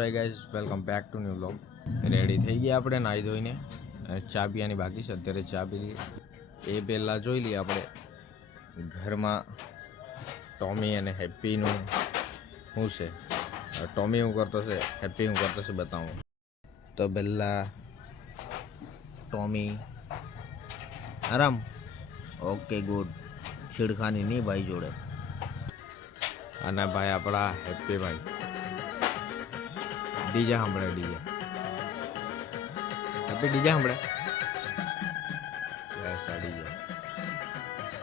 Hi guys welcome back to new blog ready થઈ ગયા આપણે નાહી ધોઈને. ચા પીવાની બાકી છે. અત્યારે ચા પી એ પહેલાં જોઈ લઈએ આપણે ઘરમાં ટોમી અને હેપ્પીનું શું છે? ટોમી હું કરતો છે? હેપ્પી હું કરતો છે બતાવું. તો પહેલાં ટોમી આરામ. ઓકે ગુડ છેડખાની નહીં ભાઈ જોડે. અને ભાઈ આપણા હેપ્પી ભાઈ. ડીજે સાંભળે, ડીજે. હેપી ડીજે સાંભળે? ડીજે.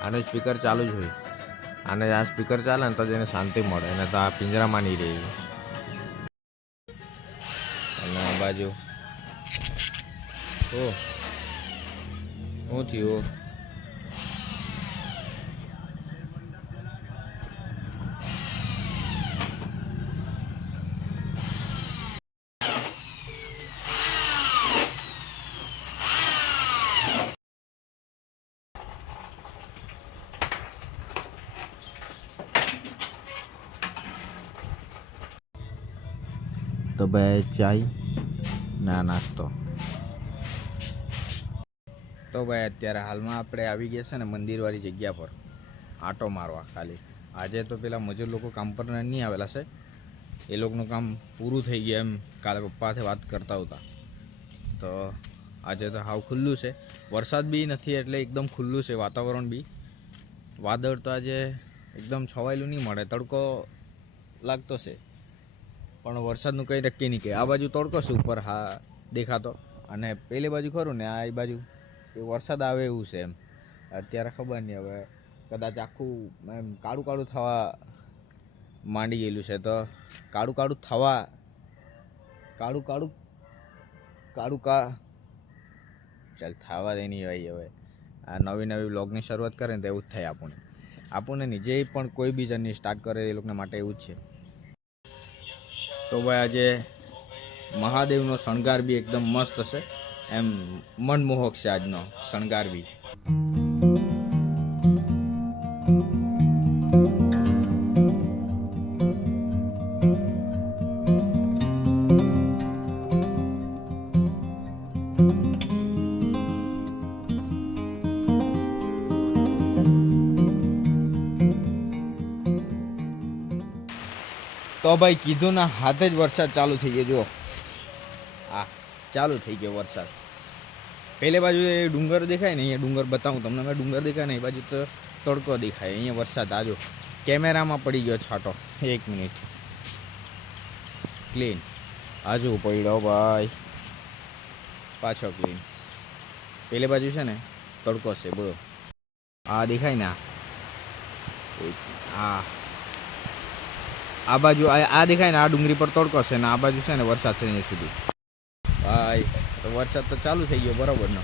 આનું સ્પીકર ચાલુ જ હોય. આને આ સ્પીકર ચાલે ને તો જ એને શાંતિ મળે. એને તો આ પિંજરામાં નહીં રહે અને આ બાજુ. ઓ શું થયું? ભાઈ ચાય ના નાસ્તો. તો ભાઈ, અત્યારે હાલમાં આપણે આવી ગયા છે ને મંદિરવાળી જગ્યા પર. આટો મારવા ખાલી. આજે તો પેલા મજૂર લોકો કામ પર નહીં આવેલા છે. એ લોકોનું કામ પૂરું થઈ ગયા એમ કાલે પપ્પાથી વાત કરતા હતા. તો આજે તો હાવ ખુલ્લું છે. વરસાદ બી નથી એટલે એકદમ ખુલ્લું છે, વાતાવરણ બી. વાદળ તો આજે એકદમ છવાયેલું નહીં મળે. તડકો લાગતો છે. પણ વરસાદનું કંઈ નક્કી નહીં કે આ બાજુ તડકો છે ઉપર, હા, દેખાતો. અને પેલી બાજુ ખરું ને, આ એ બાજુ એ વરસાદ આવે એવું છે એમ. અત્યારે ખબર નહીં હવે. કદાચ આખું એમ કાળું કાળું થવા માંડી ગયેલું છે તો કાળું કાળું થવા, કાળું કાળું કાળું કા, ચાલ થવા દે નહીં ભાઈ હવે. આ નવી નવી બ્લોગની શરૂઆત કરે ને તો એવું જ થાય આપણને. આપણને જે પણ કોઈ બી જર્ની સ્ટાર્ટ કરે એ લોકોને માટે એવું જ છે. તો ભાઈ આજે મહાદેવનો શણગાર બી એકદમ મસ્ત છે. એમ મનમોહક છે આજનો શણગાર બી. તો ભાઈ કીધું ના હાથે જ વરસાદ ચાલુ થઈ ગયો, જુઓ. આ ચાલુ થઈ ગયો વરસાદ. પહેલી બાજુ એ ડુંગર દેખાય ને, અહીંયા ડુંગર બતાવું તમને મેં ડુંગર દેખાય ને, એ બાજુ તો તડકો દેખાય, અહીંયા વરસાદ આજો કેમેરામાં પડી ગયો છાંટો. એક મિનિટ. ક્લીન આજુ પડ્યો ભાઈ. પાછો ક્લીન પહેલી બાજુ છે ને, તડકો છે, બોલો. આ દેખાય ને આ આ બાજુ આ દેખાય ને, આ ડુંગળી પર તડકો ને, આ બાજુ છે ને વરસાદ છે અહીંયા સુધી. ભાઈ, તો વરસાદ તો ચાલુ થઈ ગયો, બરોબર ને?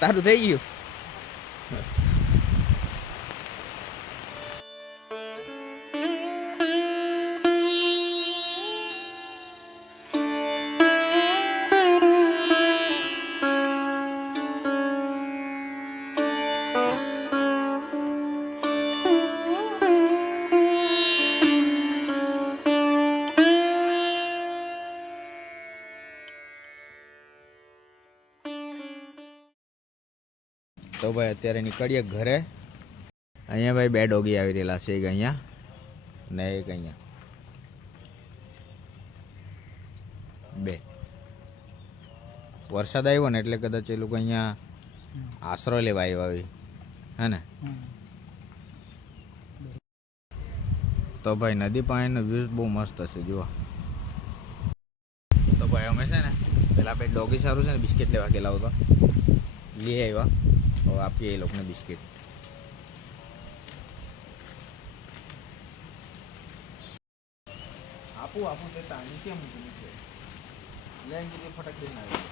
તારું થઈ ગયું? અત્યારે નીકળીએ ઘરે. અહીંયા ભાઈ બે ડોગી આવી રહેલા છે, એક અહીંયા ને એક અહીંયા. બે. વરસાદ આવ્યો ને એટલે કદાચ એ લોકો અહીંયા આશરો લેવા આવ્યા હોય. હે ને? તો ભાઈ નદી પાણીનો વ્યૂઝ બહુ મસ્ત હશે જુઓ. તો ભાઈ અમે છે ને, પેલા આપણે ડોગી સારું છે ને, બિસ્કિટ લેવા ગયેલા હતા લઈ આવ્યા. તો આપીએ એ લોકોને બિસ્કિટ આપું આપું તે તાણી કેમ મૂકેલું છે લઈને કીધું ફટક દઈને આવી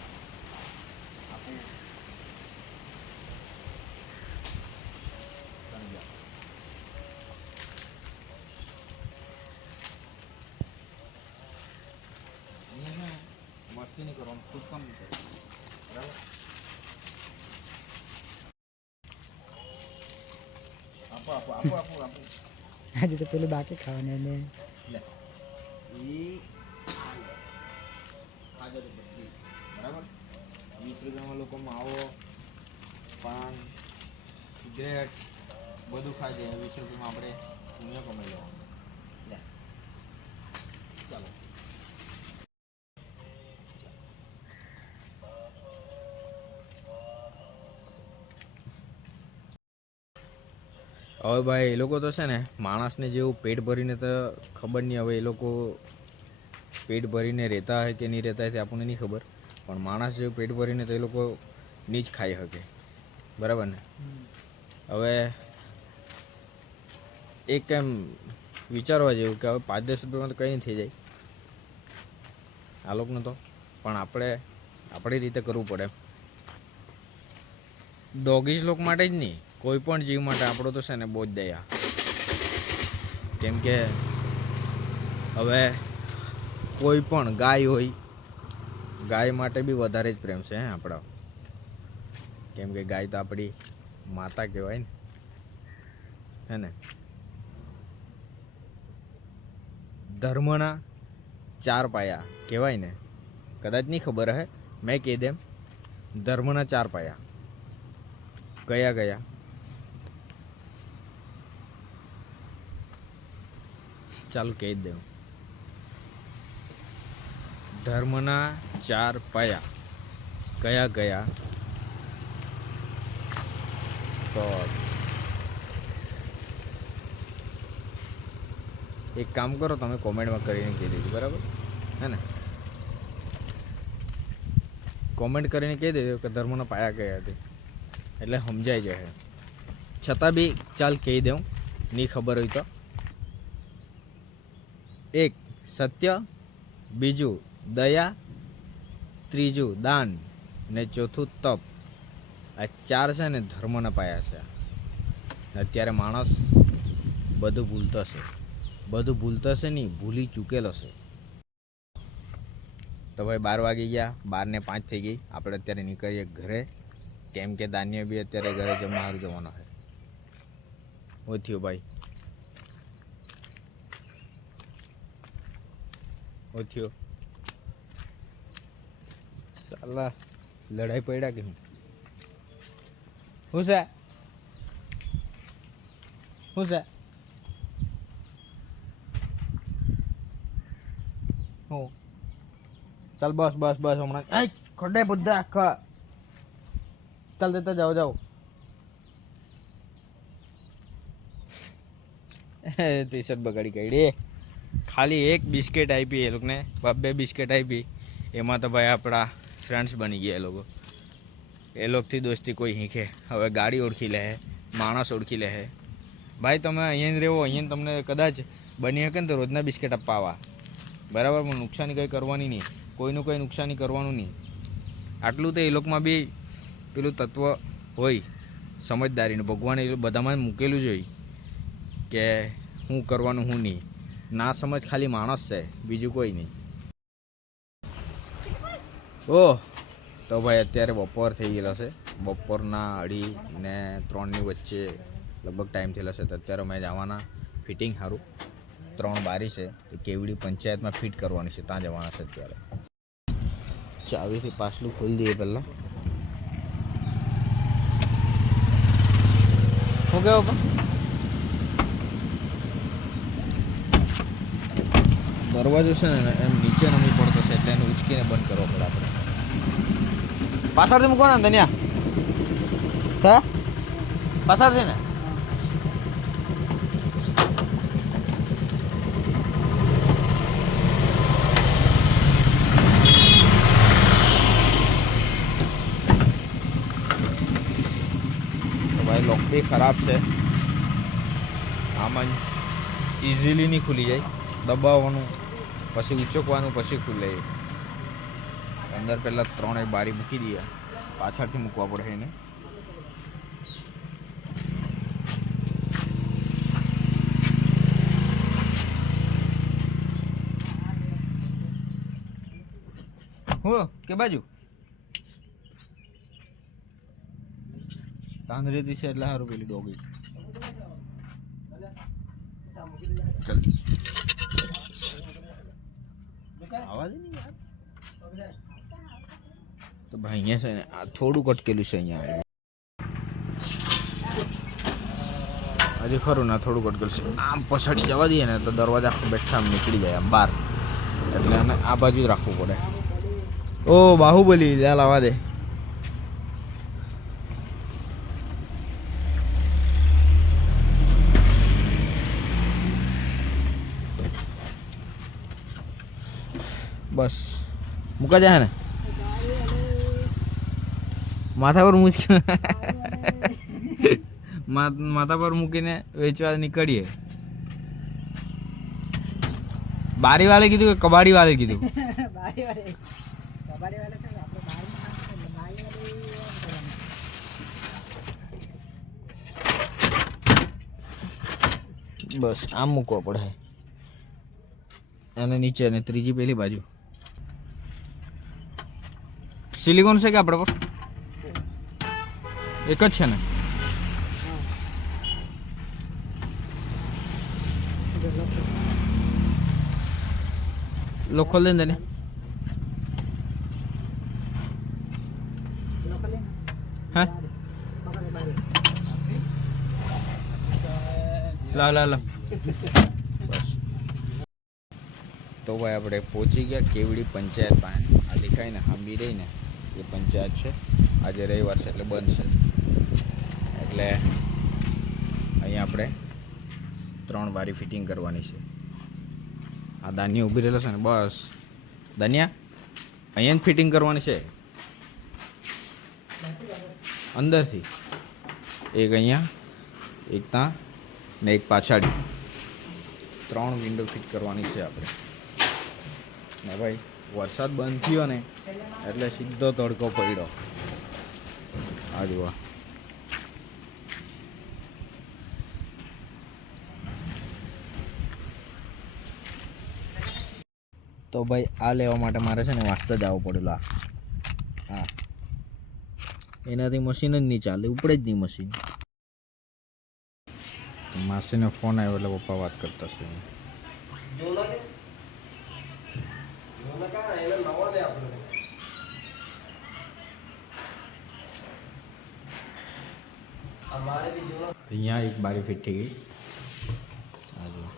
આપું ત્રણ જા. અહીંયા છે ને મસ્તી નહીં કરવાનું ખુદ કામ નહીં કરવાનું બરાબર આપો આપો આપો આપો આપો આજે તો પેલું બાકી ખાવાનું એને બરાબર? વીસ લોકો માવો, પાન, સિગરેટ બધું ખાઈ જાય. વીસ રૂપિયામાં આપણે પુણ્ય કમાઈ લેવાનું લે ચાલો હવે ભાઈ, એ લોકો તો છે ને, માણસને જેવું પેટ ભરીને તો ખબર નહીં, હવે એ લોકો પેટ ભરીને રહેતા હોય કે નહીં રહેતા હોય તે આપણને નહીં ખબર. પણ માણસ જેવું પેટ ભરીને તો એ લોકો નહીં જ ખાઈ શકે. બરાબર ને? હવે એક એમ વિચારવા જેવું કે હવે પાંચ દસ રૂપિયામાં તો કંઈ નહીં થઈ જાય. આ લોકોનું તો. પણ આપણે, આપણી રીતે કરવું પડે ડોગીઝ લોક માટે જ નહીં. કોઈ પણ જીવ માટે આપણો તો છે ને બહુ જ દયા. કેમ કે હવે કોઈ પણ ગાય હોય, ગાય માટે બી વધારે જ પ્રેમ છે આપણા. કેમ કે ગાય તો આપણી માતા કહેવાય ને. હે ને? ધર્મના ચાર પાયા કહેવાય ને. કદાચ નહીં ખબર હે, મેં કહી દેમ. ધર્મના ચાર પાયા. કયા કયા? ચાલો કહી દઉં ધર્મના ચાર પાયા. કયા કયા તો એક કામ કરો, તમે કોમેન્ટમાં કરીને કહી દેજો, બરાબર? હે ને? કોમેન્ટ કરીને કહી દેજો કે ધર્મના પાયા કયા હતી એટલે સમજાઈ જાય છતાં બી ચાલ કહી દઉં નહીં ખબર હોય તો. એક, સત્ય, બીજું, દયા, ત્રીજું, દાન ને ચોથું, તપ. આ ચાર છે ને ધર્મના પાયા છે. અત્યારે માણસ બધું ભૂલતો છે. બધું ભૂલતો છે નહીં, ભૂલી ચૂકેલો છે. તો ભાઈ બાર વાગી ગયા, બાર ને પાંચ થઈ ગઈ. આપણે અત્યારે નીકળીએ ઘરે. કેમ કે દાન્ય બી અત્યારે ઘરે જમવા સારું જવાનો છે. શું થયું ભાઈ? શું સાલા લડાઈ પડ્યા કે હું હું છે? હું છે? હું ચાલ, બસ બસ બસ, હમણાં. આય ખડે બધા આખા. ચાલ, દેતા જાઓ જાઓ. ટી શર્ટ બગાડી કાઢી ખાલી એક બિસ્કેટ આપી એ લોકોને બે બિસ્કિટ આપી. એમાં તો ભાઈ આપણા ફ્રેન્ડ્સ બની ગયા એ લોકો. એ લોકોથી દોસ્તી કોઈ હીખે હવે ગાડી ઓળખી લે, માણસ ઓળખી લે. ભાઈ તમે અહીંયા રહેવો, અહીંયા તમને કદાચ બની શકે ને તો રોજના બિસ્કેટ અપાવા બરાબર, પણ નુકસાની કંઈ કરવાની નહીં. કોઈનું કંઈ નુકસાની કરવાનું નહીં. આટલું તો એ લોકોમાં બી પેલું તત્વ હોય. સમજદારીનું. ભગવાને એ બધામાં મૂકેલું જ હોય કે હું કરવાનું, હું નહીં. ના સમજ ખાલી માણસ છે, બીજું કોઈ નહીં. ઓહ તો ભાઈ અત્યારે બપોર થઈ ગયેલો છે. બપોરના અઢી ને ત્રણની વચ્ચે લગભગ ટાઈમ થયેલો છે, તો અત્યારે મેં જવાના ફિટિંગ સારું ત્રણ બારી છે, તો કેવડી પંચાયતમાં ફિટ કરવાની છે, ત્યાં જવાના છે અત્યારે. ચાવીથી પાછલું ખોલી દઈએ પહેલાં. શું કહેવો પણ? દરવાજો છે ને એમ નીચે નમી પડતો છે એટલે એને ઉચકીને બંધ કરવો પડે આપણે. પાછળથી મૂકો ને ધન્યા? હા? પાછળથી ને? તો ભાઈ લોક બી ખરાબ છે. આમાં ઇઝીલી નહીં ખુલી જાય. દબાવવાનું પછી ઉચકવાનું, પછી ખુલે અંદર પહેલાં ત્રણેય બારી મૂકી દઈએ. પાછળથી મૂકવા પડે એને. હો, કે બાજુ? તાંદરી દિશે એટલે સારું પેલી ડોગી. ચલ. આવા તો ભાઈ, અહીંયા છે ને, આ થોડુંક અટકેલું છે અહીંયા. હજી ખરું ના થોડું કટકેલું છે. આમ પછાડી જવા દઈએ ને, તો દરવાજા બેઠા આમ નીકળી જાય આમ બહાર. એટલે અમે આ બાજુ જ રાખવું પડે. ઓ, બાહુબલી લ્યા લાવા દે. બસ. મૂકા જાય ને? માથા પર મૂકી માથા પર મૂકીને વેચવા નીકળીએ. બારી વાળે કીધું? કે કબાડી વાળે કીધું. બસ આમ મૂકવો પડે. અને નીચે અને ત્રીજી પેલી બાજુ. સિલિકોન છે કે આપણા પર? એક જ છે ને? લોખલ લખો. દે ને. લે લાવ બસ. તો ભાઈ આપણે પહોંચી ગયા કેવડી પંચાયત પાસે. આ દેખાય ને હાંબી રહી ને. એ પંચાયત છે. આજે રવિવાર છે એટલે બંધ છે. એટલે અહીંયા આપણે ત્રણ બારી ફિટિંગ કરવાની છે. આ દાનિયા ઊભી રહેલો છે ને, બસ. દાનિયા અહીંયા જ ફિટિંગ કરવાની છે. અંદરથી. એક અહીંયા, એક ત્યાં ને એક પાછાડી. ત્રણ વિન્ડો ફિટ કરવાની છે આપણે. ને ભાઈ વરસાદ બંધ થયો ને, એટલે સીધો તડકો પડ્યો. આ જુઓ. તો ભાઈ, આ લેવા માટે મારે છે ને વાંચતા જવું પડેલું આ. હા. એનાથી મશીન જ નહીં ચાલે, ઉપડે જ નહીં મશીન માસીનો ફોન આવ્યો એટલે પપ્પા વાત કરતા છે. અહીંયા એક બારી ફિટ થઈ ગઈ આ જુઓ.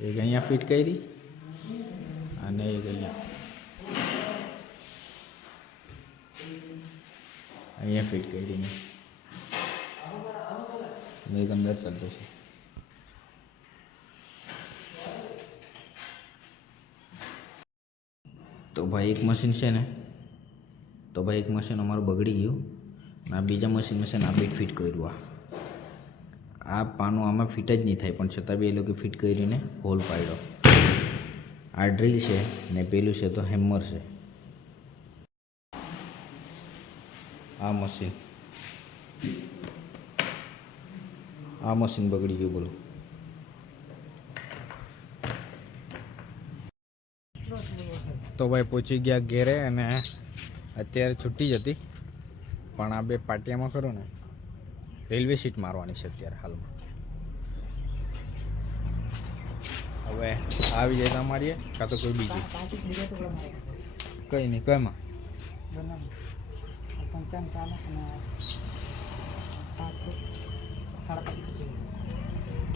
એક અહીંયા ફિટ કરી અને એક અહીંયા અહીંયા ફિટ કરી મેં અને એક અંદર ચાલતો છે તો ભાઈ એક મશીન છે ને, તો ભાઈ એક મશીન અમારું બગડી ગયું અને આ બીજા મશીનમાં છે ને આ બી ફિટ કર્યું આ. આ પાનું આમાં ફિટ જ નહીં થાય, પણ છતાં બી એ લોકો ફિટ કરીને હોલ પાડ્યો. આ ડ્રીલ છે ને પેલું છે તો હેમર છે. આ મશીન આ મશીન બગડી ગયું બોલો. તો ભાઈ પહોંચી ગયા ઘેરે અને અત્યારે છૂટી જ હતી. પણ આ બે પાટિયામાં ખરું ને, રેલવે સીટ મારવાની છે અત્યારે હાલમાં. હવે આવી જાય તો મારીએ, કાં તો કોઈ બીજી. કઈ નહીં કઈમાં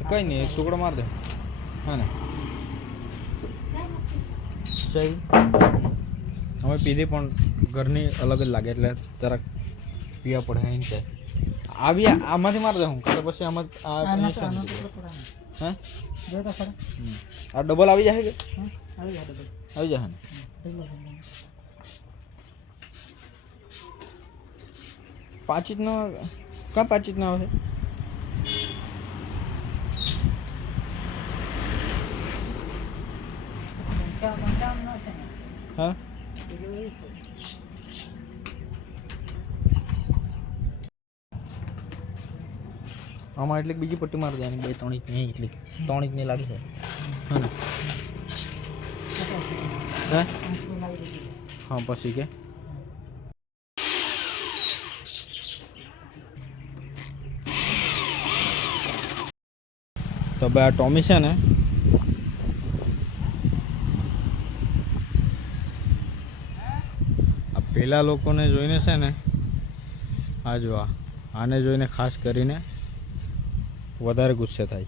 કઈ નહીં, એક ટુકડો માર દે. હા ને. ચાઈ અમે પીધી પણ ઘરની અલગ જ લાગે એટલે જરાક પીવા પડે એમ છે. આવી આમાંથી મારે હું કાલે પછી આમાં આ આ ડબલ આવી જાય કે? આવી જાય ડબલ. આવી જાય ને. પાંચ ઇંચનો કાં પાંચ ઇંચનો આવે? છે હા? આમાં એટલે બીજી પટ્ટી મારી દેવાની, બે ત્રણ ઇંચ નહીં એટલી ત્રણ નહીં લાગી છે હા? હા, પછી કે. તો બે આ ટોમી છે ને પેલા લોકોને જોઈને છે ને, આ જો આ, આને જોઈને ખાસ કરીને વધારે ગુસ્સે થાય.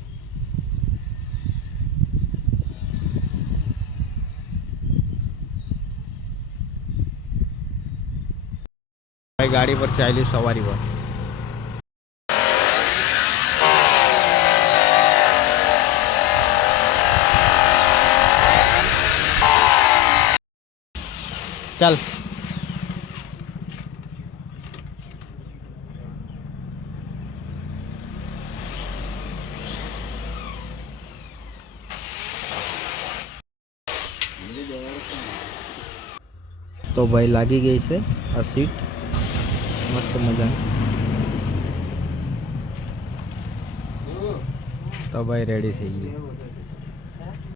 ગાડી પર ચાલી સવારી પર. ચાલ. તો ભાઈ લાગી ગઈ છે. આ સીટ મસ્ત મજાની. તો ભાઈ રેડી થઈ ગઈ.